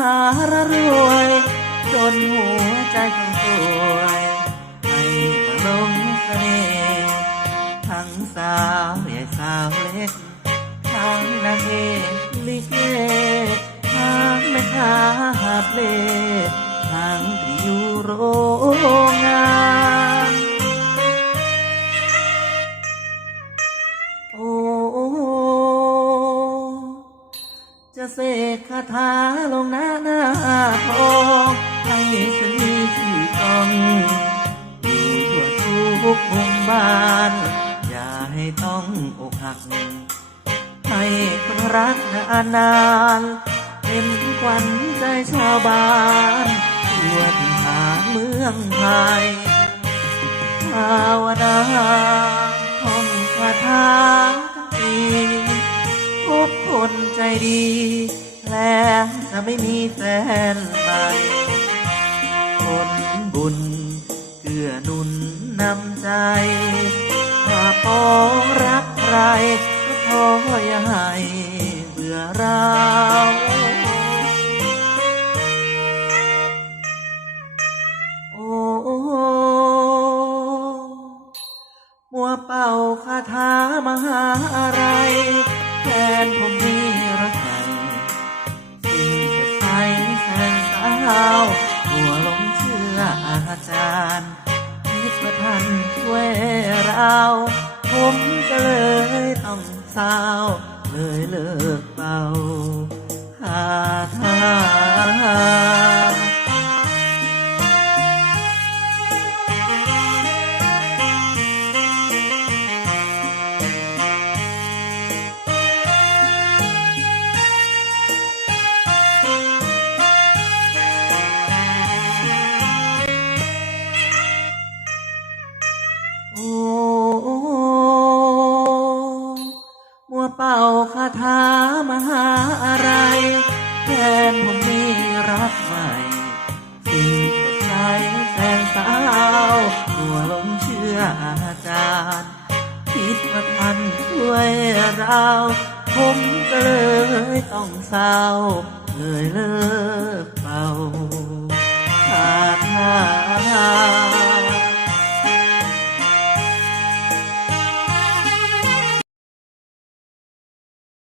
หารรวย จนหัวใจคนสวยให้มาลงเสน่ห์ทั้งสาวใหญ่สาวเล็ก ทั้งนางเอกลิเกทั้งแม่ค้าหาบเล่ทั้งที่อยู่โรงงาน จะเสกคาถาลงหน้าหน้าทองให้ฉันมีที่ต้องอยู่ทั่วทุกมุมบ้าน อย่าให้ต้องอกหัก ให้คนรักนานนานเป็นขวัญใจชาวบ้านทั่วทิ่หาเมืองไทยภาวนาท่องคาถาทั้งปีพบคนใจดี แล้วจะไม่มีแฟนใหม่คนบุญเกื้อหนุนนำใจ ถ้าปองรักใครก็ขออย่าให้เบื่อเราโอ้มัวเป่าคาถามหาอะไราว ผมก็เลยต้องเศร้าเลยเลิกเป่า เป่าคาถามหาอะไรแฟนผมมีรักใหม่สิ่งสดใสแสนสาวหัวหลงเชื่ออาจารย์ คิดว่าท่านช่วยเราผมก็เลยต้องเศร้าเลยเลิก